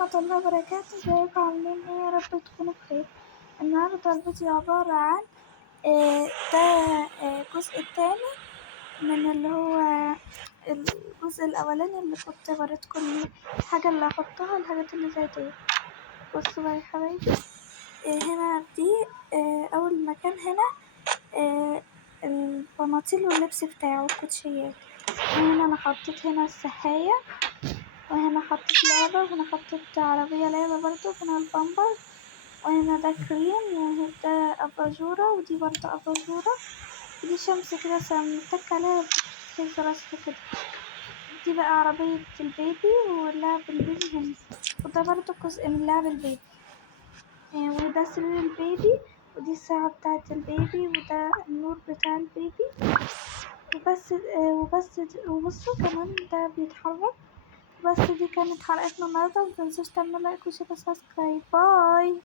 ورحمة الله وبركاته. ازيكم عاملين ايه؟ يا رب تكونوا بخير. النهاردة الفيديو عبارة عن ده الجزء التاني من اللي هو الجزء الأولاني اللي كنت وريتكم الحاجة اللي هحطها، الحاجات اللي زي دي. بصوا بقى يا حبايبي، هنا دي أول مكان. هنا البناطيل واللبس بتاعه الكوتشيات. وهنا أنا حطيت هنا السحاية، وهنا حطيت لعبة، وهنا حطيت عربية لعبة برضو، هنا البامبر، وهنا ده كريم، وده أباجورة، ودي برضو أباجورة، ودي شمس كده متك عليها بتهز راسها كده. دي بقى عربية البيبي ولعب البيبي هنا، وده برضو جزء من لعب البيبي. وده سرير البيبي، ودي الساعة بتاعة البيبي، وده النور بتاع البيبي. وبصوا كمان ده بيتحرك. بس دي كانت حلقتنا النهاردة، متنسوش تعملوا لايك وشير وسبسكرايب. باي.